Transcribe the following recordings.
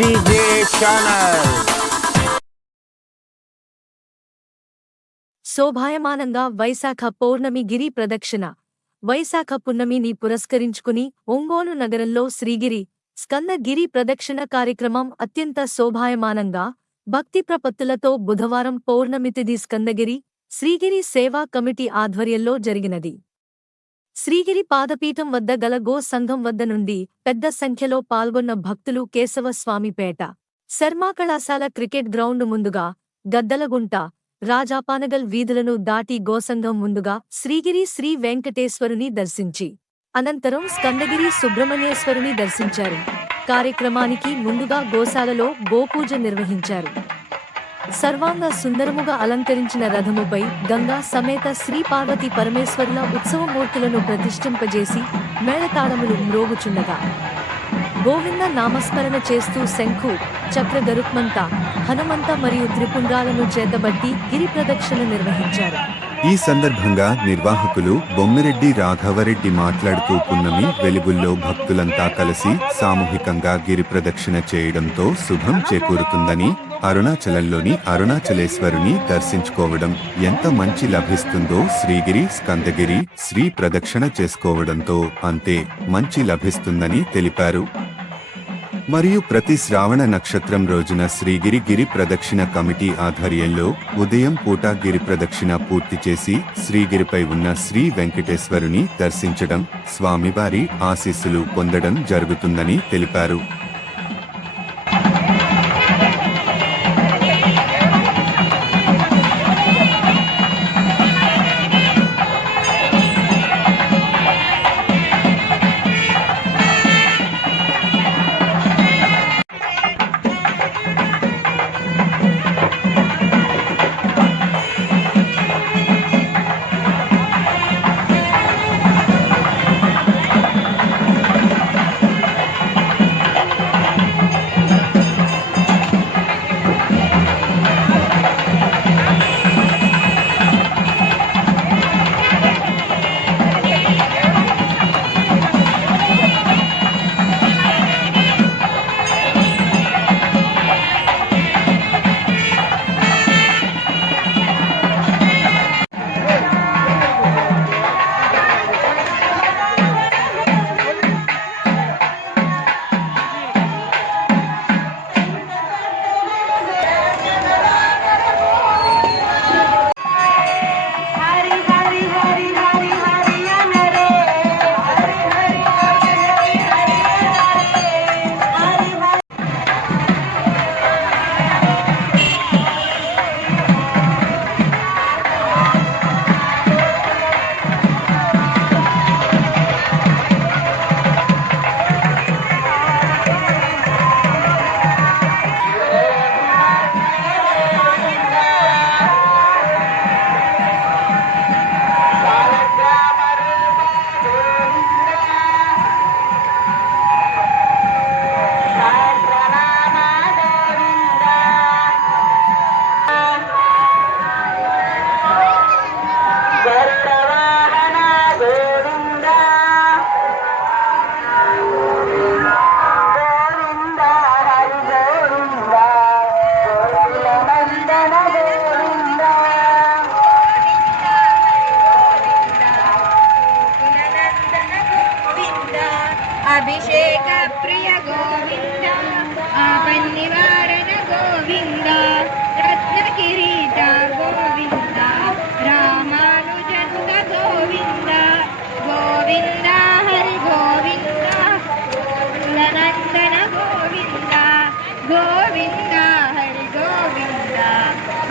DJ channel శోభాయమానంగా వైశాఖ పౌర్ణమి గిరి ప్రదక్షిణ. వైశాఖ పున్నమిని పురస్కరించుకుని ఒంగోలు నగరంలో శ్రీగిరి స్కందగిరి ప్రదక్షిణ కార్యక్రమం అత్యంత శోభాయమానంగా భక్తి ప్రపత్తులతో బుధవారం పౌర్ణమితిది స్కందగిరి శ్రీగిరి సేవా కమిటీ ఆధ్వర్యంలో జరిగినది. శ్రీగిరి పాదపీఠం వద్ద గల గో సంఘం వద్ద నుండి పెద్ద సంఖ్యలో పాల్గొన్న భక్తులు కేశవస్వామిపేట శర్మా కళాశాల క్రికెట్ గ్రౌండ్ ముందుగా గద్దలగుంట రాజాపానగల్ వీధులను దాటి గోసంఘం ముందుగా శ్రీగిరి శ్రీ వెంకటేశ్వరుని దర్శించి అనంతరం స్కందగిరి సుబ్రహ్మణ్యేశ్వరుని దర్శించారు. కార్యక్రమానికి ముందుగా గోశాలలో గోపూజ నిర్వహించారు. సర్వాంగ సుందరముగా అలంకరించిన రథముపై గంగా సమేత శ్రీ పార్వతి పరమేశ్వరుల ఉత్సవమూర్తులను ప్రతిష్ఠింపజేసి మేళతాళములు మ్రోగుచుండగా. గోవింద నామస్మరణ చేస్తూ శంఖు చక్ర గరుత్మంత హనుమంత మరియు త్రిపుంగాలను చేతబట్టి గిరి ప్రదక్షిణ నిర్వహించారు. ఈ సందర్భంగా నిర్వాహకులు బొమ్మిరెడ్డి రాఘవరెడ్డి మాట్లాడుతూ పున్నమి వెలుగుల్లో భక్తులంతా కలిసి సామూహికంగా గిరి ప్రదక్షిణ చేయడంతో శుభం చేకూరుతుందని అరుణాచలంలోని అరుణాచలేశ్వరుని దర్శించుకోవడం ఎంత మంచి లభిస్తుందో శ్రీగిరి స్కందగిరి శ్రీ ప్రదక్షిణ చేసుకోవడంతో అంతే మంచి లభిస్తుందని తెలిపారు. మరియు ప్రతి శ్రావణ నక్షత్రం రోజున శ్రీగిరి గిరి ప్రదక్షిణ కమిటీ ఆధ్వర్యంలో ఉదయం పూట గిరి ప్రదక్షిణ పూర్తి చేసి శ్రీగిరిపై ఉన్న శ్రీ వెంకటేశ్వరుని దర్శించడం స్వామివారి ఆశీస్సులు పొందడం జరుగుతుందని తెలిపారు.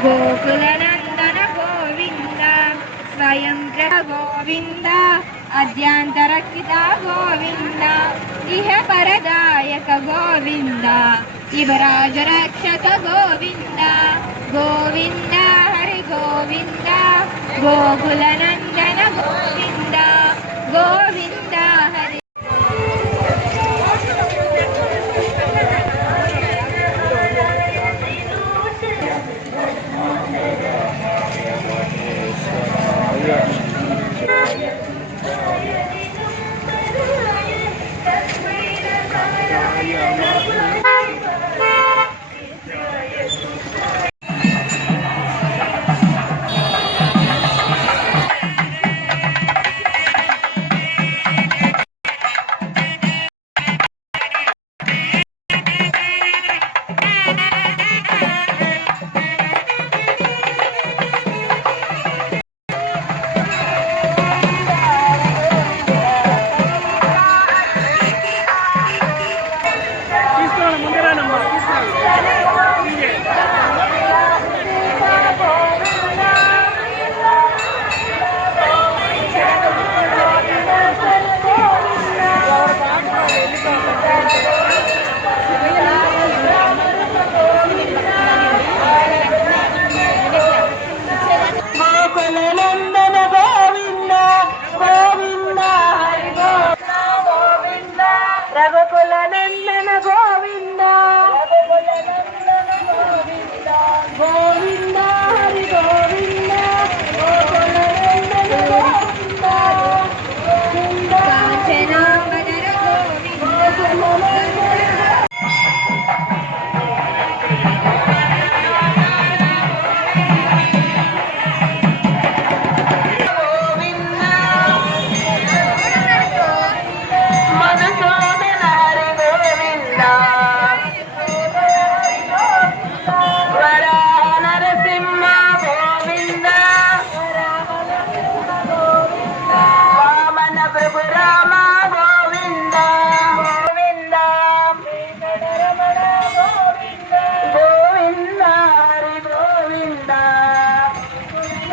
గోకులనందన గోవింద స్వయం గోవింద అద్యాంతరక్షిత గోవింద ఇహ పరదాయక గోవింద శివరాజ రక్షక గోవింద గోవింద హరి గోవింద గోకులనందన గోవింద గోవింద है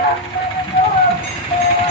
Thank you.